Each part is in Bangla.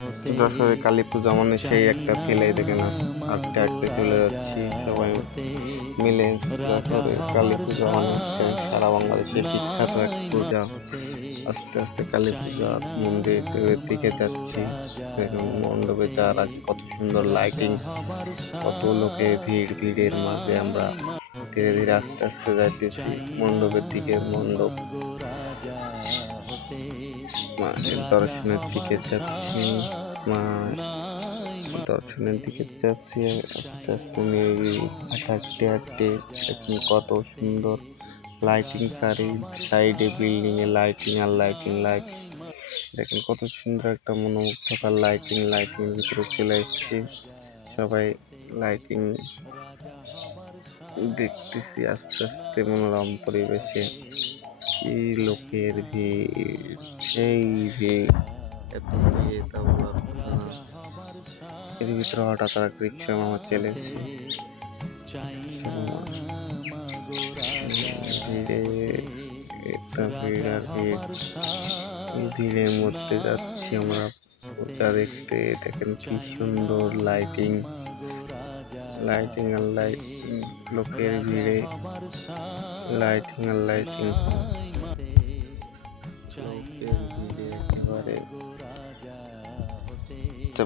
যশোরে কালী পূজা মানে সেই একটা ফিলে দেখেন, হাঁটতে হাঁটতে চলে যাচ্ছি সবাই মিলে। যশোরে কালী পূজা মানে সারা বাংলাদেশে বিখ্যাত এক পূজা। আস্তে আস্তে কালী পূজা মন্দিরের দিকে যাচ্ছি। দেখুন মণ্ডপে যাওয়ার আগে কত সুন্দর লাইটিং, কত লোকের ভিড়, ভিড়ের মাঝে আমরা ধীরে ধীরে আস্তে আস্তে যাইতেছি মণ্ডপের দিকে। মণ্ডপ দর্শনের দিকে যাচ্ছি, মা দর্শনের দিকে যাচ্ছি আস্তে আস্তে হাঁটতে হাঁটতে। দেখুন কত সুন্দর লাইটিং, চারি সাইডে বিল্ডিং এ লাইটিং আর লাইটিং, লাইট দেখেন কত সুন্দর একটা মনোমুগ্ধকর লাইটিং। লাইটিং এর ভিতরে চলে এসেছি, সবাই লাইটিং দেখতেছি আস্তে আস্তে মনোরম পরিবেশে। কি লোকের ভিড়, সেই ভিড়, এত ভিড় তা বলার কথা না। এর ভিতরে হঠাৎ আর রিক্সা মামা চলে এসেছে। ভিড়ে একটা ভিড় আর ভিড়, এই ভিড়ের মধ্যে যাচ্ছি আমরা পূজা দেখতে। দেখেন কি সুন্দর লাইটিং, লাইটিং আর লাইটিং, লোকের ভিড়ে লাইটিং আর লাইটিং, লোকের ভিড়ে একেবারে।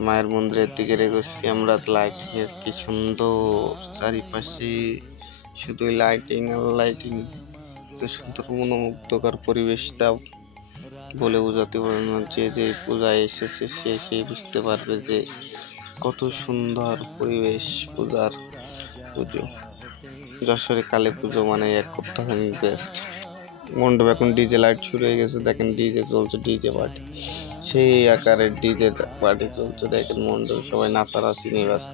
মায়ের মন্দিরের দিকে রেগেছি আমরা। লাইটিং এর কি সুন্দর, চারিপাশে শুধু লাইটিং আর লাইটিং, সুন্দর মনোমুগ্ধকর পরিবেশটা বলে বোঝাতে পারবে না। যে যে পূজায় এসেছে সেই বুঝতে পারবে যে কত সুন্দর পরিবেশ পূজার। পুজো যশোরে কালী পুজো মানে এক কথা বেস্ট। মণ্ডপ এখন ডিজে লাইট শুরু হয়ে গেছে, দেখেন ডিজে চলছে, ডিজে পার্টি, সেই আকারের ডিজে পার্টি চলছে। দেখেন মণ্ডপে সবাই নাচানাচি নিয়ে ব্যস্ত,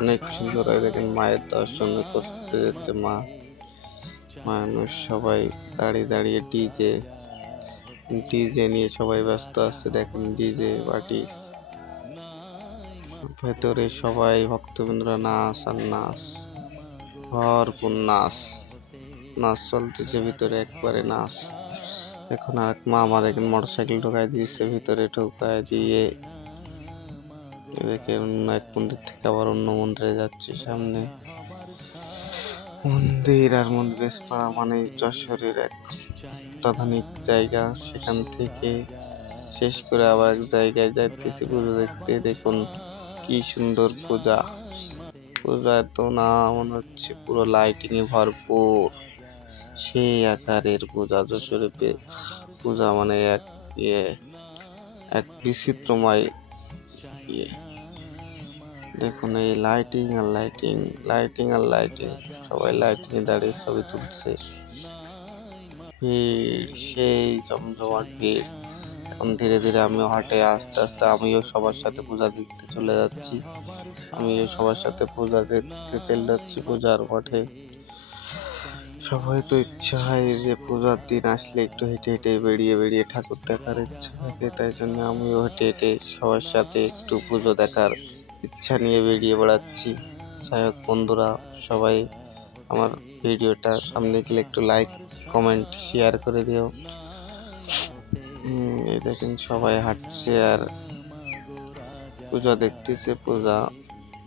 অনেক সুন্দর হয়। দেখেন মায়ের দর্শন করতে যাচ্ছে মানুষ, সবাই দাঁড়িয়ে দাঁড়িয়ে ডিজে নিয়ে সবাই ব্যস্ত আছে। দেখেন ডিজে পার্টি, ভেতরে সবাই ভক্তবৃন্দরা নাচ আর নাচ, ভরপুর নাচ চলতেছে ভিতরে, একবারে নাচ। এখন আর এক মামা দেখেন মোটরসাইকেল ঢোকায় দিয়েছে ভিতরে, ঢোকায় দিয়ে দেখে অন্য এক মন্দির থেকে আবার অন্য মন্দিরে যাচ্ছে। সামনে মন্দির আর বেশপাড়া মানে যশোরের এক অত্যাধুনিক জায়গা, সেখান থেকে শেষ করে আবার এক জায়গায় যাইতেছি পুজো দেখতে। দেখুন কি সুন্দর পূজা, পূজা তো না মনে হচ্ছে পুরো লাইটিং এ ভরপুর, সেই আকারের পূজা। যশোরে পূজা মানে এক বিচিত্রময় ইয়ে। দেখুন এই লাইটিং আর লাইটিং, লাইটিং আর লাইটিং, সবাই লাইটিং এ দাঁড়িয়ে ছবি তুলছে। ভিড়, সেই জমজমাট ভিড়। এখন ধীরে ধীরে আমিও হাঁটে আস্তে আস্তে আমিও সবার সাথে পূজা দেখতে চলে যাচ্ছি। আমিও সবার সাথে পূজা দেখতে চলে যাচ্ছি পূজার মাঠে। সবাই তো ইচ্ছা হয় যে পূজার দিন আসলে একটু হেঁটে হেঁটে বেরিয়ে ঠাকুর দেখার ইচ্ছা থাকে, তাই জন্য আমিও হেঁটে হেঁটে সবার সাথে একটু পুজো দেখার ইচ্ছা নিয়ে বেরিয়ে বেড়াচ্ছি। যাই হোক বন্ধুরা, সবাই আমার ভিডিওটা সামনে গেলে একটু লাইক, কমেন্ট, শেয়ার করে দিও। এই দেখেন সবাই হাঁটছে আর পূজা দেখতেছে। পূজা,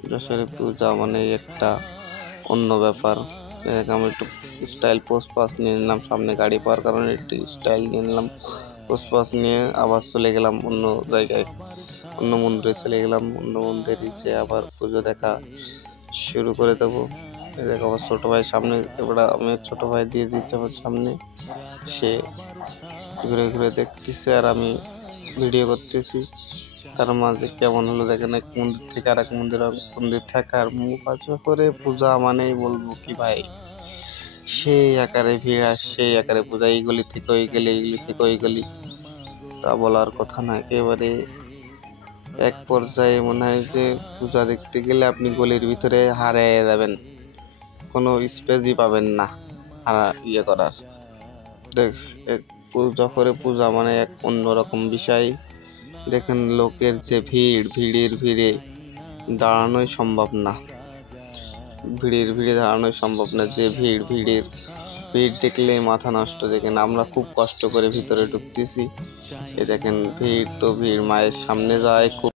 যশোরে পূজা মানে একটা অন্য ব্যাপার। আমি একটু স্টাইল পোস্ট পাস নিয়ে নিলাম, সামনে গাড়ি পাওয়ার কারণে একটু স্টাইল নিয়ে নিলাম। পোস্ট পাস নিয়ে আবার চলে গেলাম অন্য জায়গায়, অন্য মন্দিরে চলে গেলাম। অন্য মন্দিরে যে আবার পুজো দেখা শুরু করে দেবো। দেখো আমার ছোটো ভাই সামনে, এবার আমি ছোটো ভাই দিয়ে দিচ্ছে আমার সামনে, সে ঘুরে ঘুরে দেখতেছে আর আমি ভিডিও করতেছি। তার মাঝে কেমন হলো দেখেন, এক মন্দির থেকে আর এক মন্দির থাকার মুখ আছে করে পূজা মানেই বলবো কি ভাই, সেই আকারে ভিড় আর সেই আকারে পূজা। এই গলি থেকে ওই গলি, এইগুলি থেকে ওই গলি, তা বলার কথা না। একেবারে এক পর্যায়ে মনে হয় যে পূজা দেখতে গেলে আপনি গলির ভিতরে হারিয়ে যাবেন, কোনো স্পেসই পাবেন না আর করার। যশোরে পূজা মানে এক অন্যরকম বিষয়। দেখেন লোকের যে ভিড়ে দাঁড়ানোই সম্ভব না, ভিড়ে দাঁড়ানোই সম্ভব না। যে ভিড়ের ভিড় দেখলেই মাথা নষ্ট। দেখেন আমরা খুব কষ্ট করে ভিতরে ঢুকতেছি, এ দেখেন ভিড় তো ভিড়, মায়ের সামনে যায় খুব